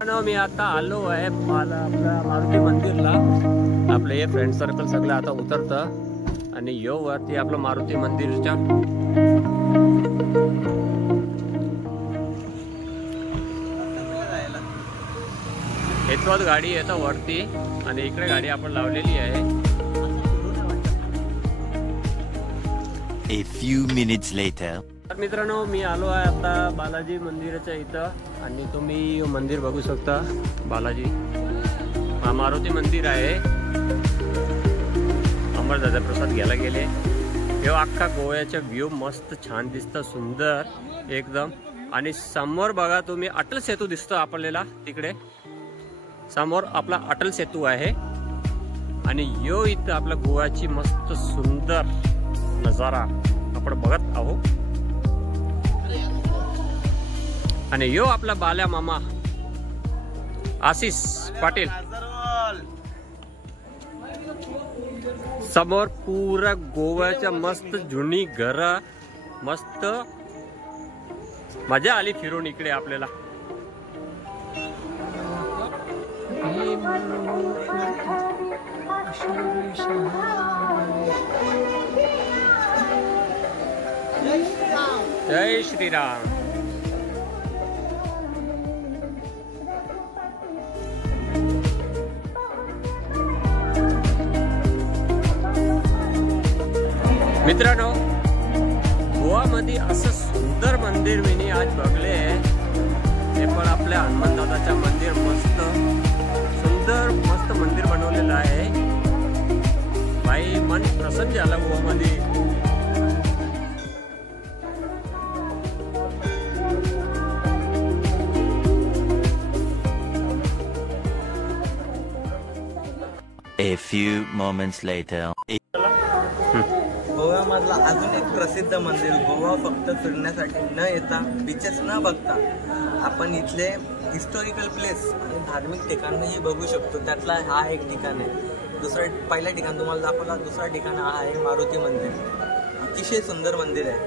मी आता आलो आहे आपल्या मारुती मंदिरला. आपलं हे फ्रेंड सर्कल सगळं आता उतरतं आणि यो वरती आपलं मारुती मंदिरच्या हेतवाद गाडी येतं वरती आणि इकडे गाडी आपण लावलेली आहे. A few minutes later. तर मित्रांनो मी आलो आहे आता बालाजी मंदिराच्या इथं आणि तुम्ही मंदिर बघू शकता. बालाजी हा मारुती मंदिर आहे. अमरदादा प्रसाद घ्यायला गेले. हे अख्खा गोव्याचा व्ह्यू मस्त छान दिसतं, सुंदर एकदम. आणि समोर बघा तुम्ही अटल सेतू दिसतो आपल्याला. तिकडे समोर आपला अटल सेतू आहे आणि यो इथं आपल्या गोव्याची मस्त सुंदर नजारा आपण बघत आहोत. आणि यो आपला बाल्या मामा आशिष पाटील. समोर पुरा गोव्याच्या मस्त जुनी घर, मस्त मजा आली फिरून इकडे आपल्याला. जय श्रीराम. मित्रांनो गोवामध्ये असं सुंदर मंदिर मी आज बघले. हे पण आपल्या हनुमान दादाचं मंदिर मस्त सुंदर मस्त मंदिर बनवलेलं आहे. भाई मन प्रसन्न झालं गोवामध्ये. A few moments later. गोव्यामधला अजून एक प्रसिद्ध मंदिर. गोवा फक्त फिरण्यासाठी न येता बीचेस न बघता आपण इथले हिस्टॉरिकल प्लेस आणि धार्मिक ठिकाणही बघू शकतो. त्यातला हा एक ठिकाण आहे. पहिलं ठिकाण तुम्हाला दाखवला. दुसरा ठिकाण हा आहे मारुती मंदिर. अतिशय सुंदर मंदिर आहे.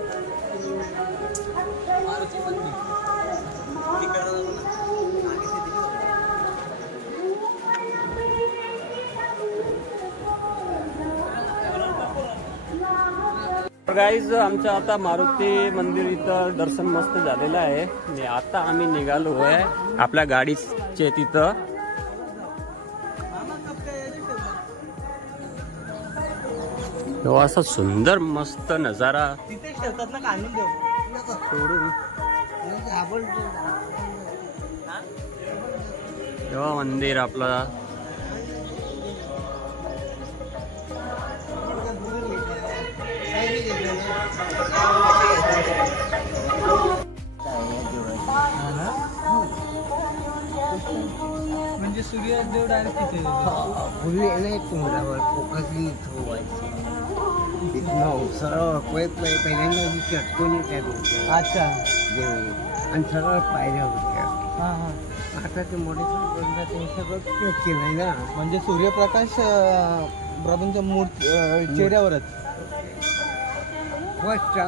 गाईज आमचं आता मारुती मंदिर इथं दर्शन मस्त झालेलं आहे. आणि आता आम्ही निघालो आहे आपल्या गाडीचे तिथं. असा सुंदर मस्त नजारा सोडून तेव्हा मंदिर आपला म्हणजे सूर्यदेव डायरेक्ट तिथे फुले नाही तुम्हाला फोकसली ठेवायचं. सरळ पहिल्यांदा चटकोनी काय बोलतो. अच्छा देव आणि सरळ पायऱ्या होत्या. आता ते मोठे ते सगळं केलंय ना. म्हणजे सूर्यप्रकाश प्रभूंच्या मूर्ती चेहऱ्यावरच फर्स्टचा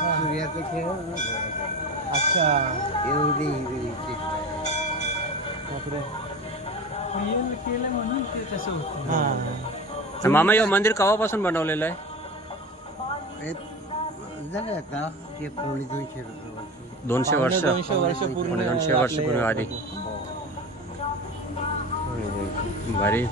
सूर्याचा खेळ. अच्छा एवढी केलं म्हणून ते तसं होतं. मामा हे मंदिर केव्हापासून बनवलेलं आहे? झालं आता ते 200 वर्ष. 200 वर्ष पूर्ण. 200 वर्ष पूर्वी आधी. भारी.